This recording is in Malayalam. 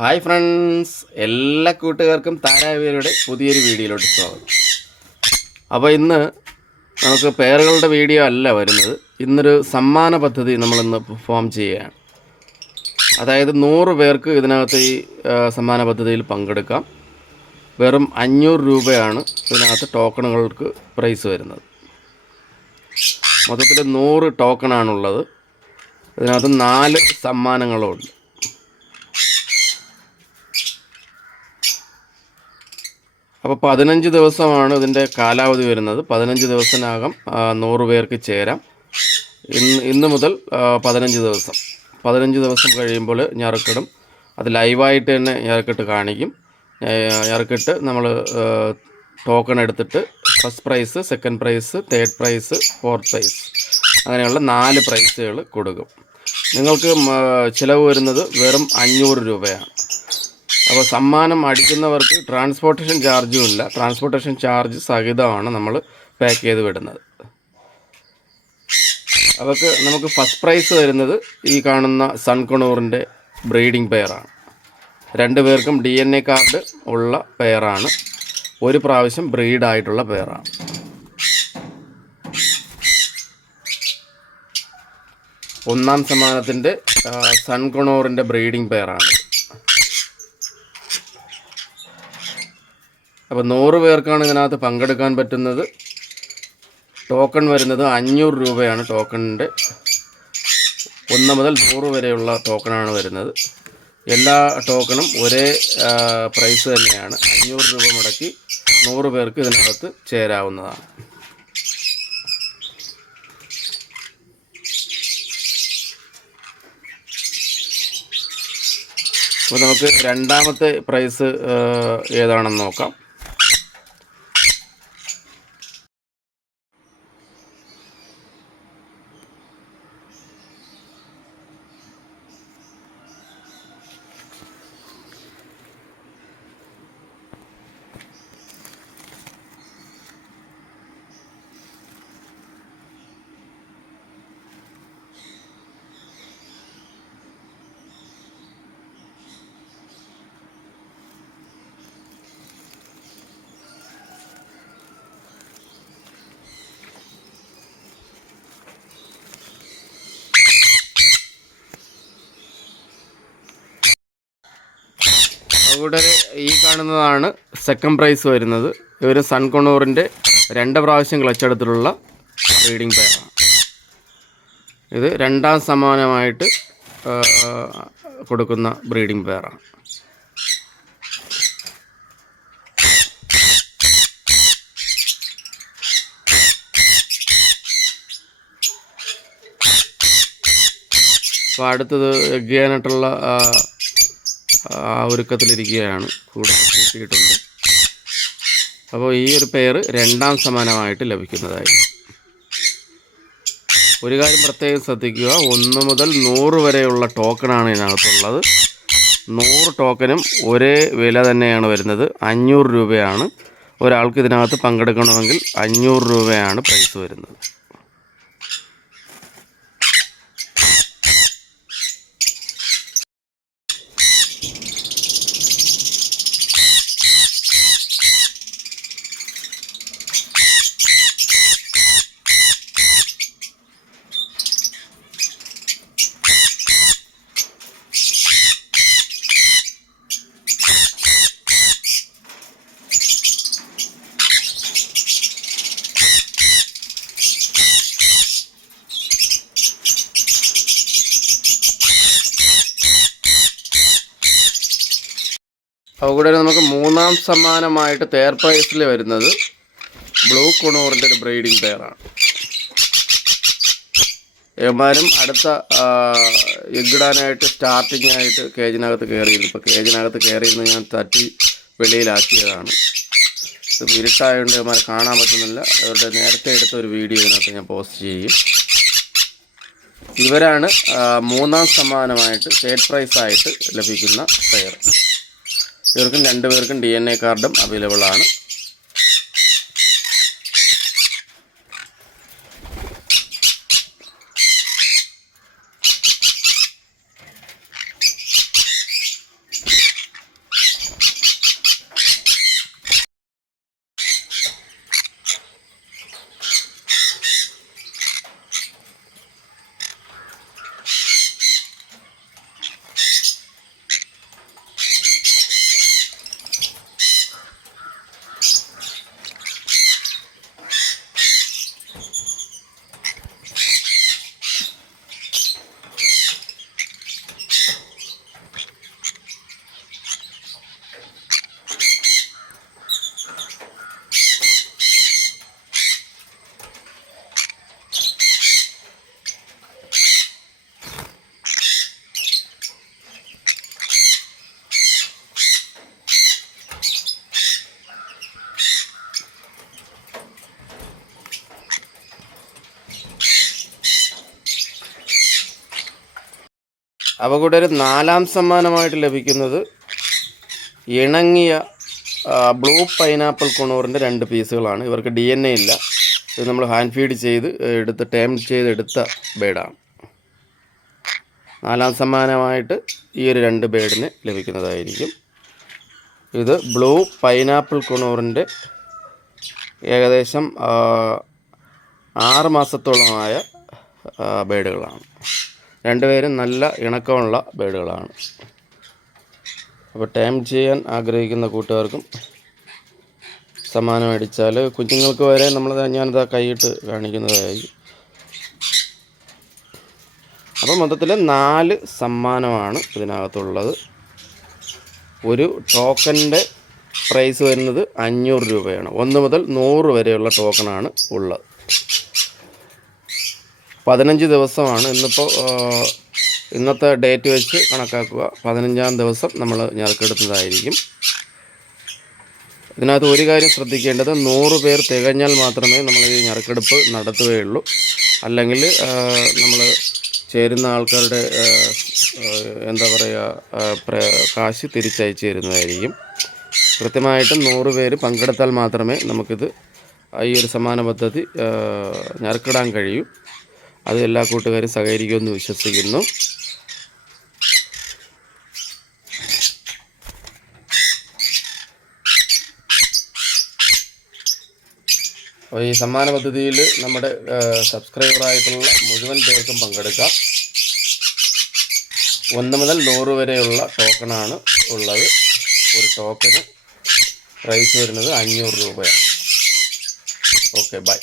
ഹായ് ഫ്രണ്ട്സ് എല്ലാ കൂട്ടുകാർക്കും താരാവിയുടെ പുതിയൊരു വീഡിയോയിലോട്ട് സ്വാഗതം. അപ്പോൾ ഇന്ന് നമുക്ക് പേരുകളുടെ വീഡിയോ അല്ല വരുന്നത്. ഇന്നൊരു സമ്മാന പദ്ധതി നമ്മളിന്ന് പെർഫോം ചെയ്യുകയാണ്. അതായത് നൂറ് പേർക്ക് ഇതിനകത്ത് ഈ സമ്മാന പദ്ധതിയിൽ പങ്കെടുക്കാം. വെറും അഞ്ഞൂറ് രൂപയാണ് ഇതിനകത്ത് ടോക്കണുകൾക്ക് പ്രൈസ് വരുന്നത്. മൊത്തത്തിൽ നൂറ് ടോക്കണാണുള്ളത്. ഇതിനകത്ത് നാല് സമ്മാനങ്ങളുണ്ട്. അപ്പോൾ പതിനഞ്ച് ദിവസമാണ് ഇതിന്റെ കാലാവധി വരുന്നത്. പതിനഞ്ച് ദിവസത്തിനകം നൂറ് പേർക്ക് ചേരാം. ഇന്ന് ഇന്ന് മുതൽ പതിനഞ്ച് ദിവസം. പതിനഞ്ച് ദിവസം കഴിയുമ്പോൾ ഞറുക്കിടും. അത് ലൈവായിട്ട് തന്നെ ഞറുക്കിട്ട് കാണിക്കും. ഞറുക്കിട്ട് നമ്മൾ ടോക്കൺ എടുത്തിട്ട് first prize second prize third prize fourth prize അങ്ങനെയുള്ള നാല് പ്രൈസുകൾ കൊടുക്കും. നിങ്ങൾക്ക് ചിലവ് വരുന്നത് വെറും അഞ്ഞൂറ് രൂപയാണ്. അപ്പോൾ സമ്മാനം അടിക്കുന്നവർക്ക് ട്രാൻസ്പോർട്ടേഷൻ ചാർജും ഇല്ല. ട്രാൻസ്പോർട്ടേഷൻ ചാർജ് സഹിതമാണ് നമ്മൾ പാക്ക് ചെയ്ത് വിടുന്നത്. അവർക്ക് നമുക്ക് ഫസ്റ്റ് പ്രൈസ് വരുന്നത് ഈ കാണുന്ന സൺകുണൂറിന്റെ ബ്രീഡിംഗ് പെയറാണ് രണ്ട് പേർക്കും ഡി എൻ എ കാർഡ് ഉള്ള പെയറാണ് ഒരു പ്രാവശ്യം ബ്രീഡായിട്ടുള്ള പെയറാണ് ഒന്നാം സമ്മാനത്തിന്റെ സൺകുണൂറിന്റെ ബ്രീഡിംഗ് പെയറാണ് അപ്പോൾ നൂറ് പേർക്കാണ് ഇതിനകത്ത് പങ്കെടുക്കാൻ പറ്റുന്നത്. ടോക്കൺ വരുന്നത് അഞ്ഞൂറ് രൂപയാണ് ടോക്കണിന്റെ. ഒന്ന് മുതൽ നൂറ് വരെയുള്ള ടോക്കണാണ് വരുന്നത്. എല്ലാ ടോക്കണും ഒരേ പ്രൈസ് തന്നെയാണ്. അഞ്ഞൂറ് രൂപ മുടക്കി നൂറ് പേർക്ക് ഇതിനകത്ത് ചേരാവുന്നതാണ്. അപ്പോൾ നമുക്ക് രണ്ടാമത്തെ പ്രൈസ് ഏതാണെന്ന് നോക്കാം. അവിടെ ഈ കാണുന്നതാണ് സെക്കൻഡ് പ്രൈസ് വരുന്നത്. ഇവർ സൺകൊണൂറിന്റെ രണ്ട് പ്രാവശ്യം ക്ലച്ചെടുത്തിട്ടുള്ള റീഡിംഗ് പെയറാണ് ഇത് രണ്ടാം ആ, കൊടുക്കുന്ന ബ്രീഡിംഗ് പെയറാണ് അപ്പോൾ അടുത്തത് എഗ് ചെയ്യാനായിട്ടുള്ള ആ, ഒരുക്കത്തിലിരിക്കുകയാണ്. കൂടെ കൂട്ടിയിട്ടുണ്ട്. അപ്പോൾ ഈ ഒരു പെയർ രണ്ടാം സമാനമായിട്ട് ലഭിക്കുന്നതായിരിക്കും ഒരു കാര്യം പ്രത്യേകം ശ്രദ്ധിക്കുക. ഒന്ന് മുതൽ നൂറ് വരെയുള്ള ടോക്കണാണ് ഇതിനകത്തുള്ളത്. നൂറ് ടോക്കനും ഒരേ വില തന്നെയാണ് വരുന്നത്. അഞ്ഞൂറ് രൂപയാണ്. ഒരാൾക്ക് ഇതിനകത്ത് പങ്കെടുക്കണമെങ്കിൽ അഞ്ഞൂറ് രൂപയാണ് പ്രൈസ് വരുന്നത്. അതുകൂടെ നമുക്ക് മൂന്നാം സമ്മാനമായിട്ട് തേർ പ്രൈസിൽ വരുന്നത് ബ്ലൂ കുണൂറിന്റെ ഒരു ബ്രീഡിംഗ് പെയറാണ് ഏമാരും അടുത്ത എഗ്ഗിടാനായിട്ട് സ്റ്റാർട്ടിംഗ് ആയിട്ട് കേജിനകത്ത് കയറിയിരുന്നു ഇപ്പോൾ കേജിനകത്ത് കയറിയിരുന്ന് ഞാൻ തട്ടി വെളിയിലാക്കിയതാണ്. ഇത് ഇരുട്ടായതുകൊണ്ട് ഏമാരെ കാണാൻ പറ്റുന്നില്ല. അവരുടെ നേരത്തെ എടുത്ത ഒരു വീഡിയോ ഇതിനകത്ത് ഞാൻ പോസ്റ്റ് ചെയ്യും ഇവരാണ് മൂന്നാം സമ്മാനമായിട്ട് സ്റ്റേറ്റ് പ്രൈസായിട്ട് ലഭിക്കുന്ന പെയർ ഇവർക്കും രണ്ടുപേർക്കും ഡി എൻ എ കാർഡും അവൈലബിൾ ആണ്. അവ കൂടെ നാലാം സമ്മാനമായിട്ട് ലഭിക്കുന്നത് ഇണങ്ങിയ ബ്ലൂ പൈനാപ്പിൾ കുണൂറിന്റെ രണ്ട് പീസുകളാണ്. ഇവർക്ക് ഡി എൻ എ ഇല്ല. ഇത് നമ്മൾ ഹാൻഡ് ഫീഡ് ചെയ്ത് എടുത്ത് ടേം ചെയ്ത് എടുത്ത ബേഡാണ്. നാലാം സമ്മാനമായിട്ട് ഈ ഒരു രണ്ട് ബേഡിന് ലഭിക്കുന്നതായിരിക്കും. ഇത് ബ്ലൂ പൈനാപ്പിൾ കുണൂറിന്റെ ഏകദേശം ആറ് മാസത്തോളമായ ബേഡുകളാണ്. രണ്ടുപേരും നല്ല ഇണക്കമുള്ള ബേഡുകളാണ്. അപ്പോൾ ടൈം ചെയ്യാൻ ആഗ്രഹിക്കുന്ന കൂട്ടുകാർക്കും സമ്മാനം അടിച്ചാൽ കുഞ്ഞുങ്ങൾക്ക് വരെ നമ്മൾ ഞാനിതാ കൈയിട്ട് കാണിക്കുന്നതായി. അപ്പോൾ മൊത്തത്തിൽ നാല് സമ്മാനമാണ് ഇതിനകത്തുള്ളത്. ഒരു ടോക്കന്റെ പ്രൈസ് വരുന്നത് അഞ്ഞൂറ് രൂപയാണ്. ഒന്ന് മുതൽ നൂറ് വരെയുള്ള ടോക്കണാണ് ഉള്ളത്. പതിനഞ്ച് ദിവസമാണ് ഇന്നിപ്പോൾ ഇന്നത്തെ ഡേറ്റ് വെച്ച് കണക്കാക്കുക. പതിനഞ്ചാം ദിവസം നമ്മൾ ഞെറുക്കെടുത്തതായിരിക്കും ഇതിനകത്ത് ഒരു കാര്യം ശ്രദ്ധിക്കേണ്ടത് നൂറ് പേർ തികഞ്ഞാൽ മാത്രമേ നമ്മൾ ഈ ഞെറുക്കെടുപ്പ് നടത്തുകയുള്ളൂ. അല്ലെങ്കിൽ നമ്മൾ ചേരുന്ന ആൾക്കാരുടെ എന്താ പറയുക കാശ് തിരിച്ചയച്ചു തരുന്നതായിരിക്കും. കൃത്യമായിട്ടും നൂറ് പേര് പങ്കെടുത്താൽ മാത്രമേ നമുക്കിത് ഈ ഒരു സമാന പദ്ധതി ഞെറുക്കിടാൻ കഴിയൂ. അത് എല്ലാ കൂട്ടുകാരും സഹകരിക്കുമെന്ന് വിശ്വസിക്കുന്നു. അപ്പോൾ ഈ സമ്മാന പദ്ധതിയിൽ നമ്മുടെ സബ്സ്ക്രൈബറായിട്ടുള്ള മുഴുവൻ പേർക്കും പങ്കെടുക്കാം. ഒന്ന് മുതൽ നൂറ് വരെയുള്ള ടോക്കണാണ് ഉള്ളത്. ഒരു ടോക്കന് പ്രൈസ് വരുന്നത് അഞ്ഞൂറ് രൂപയാണ്. Okay bye.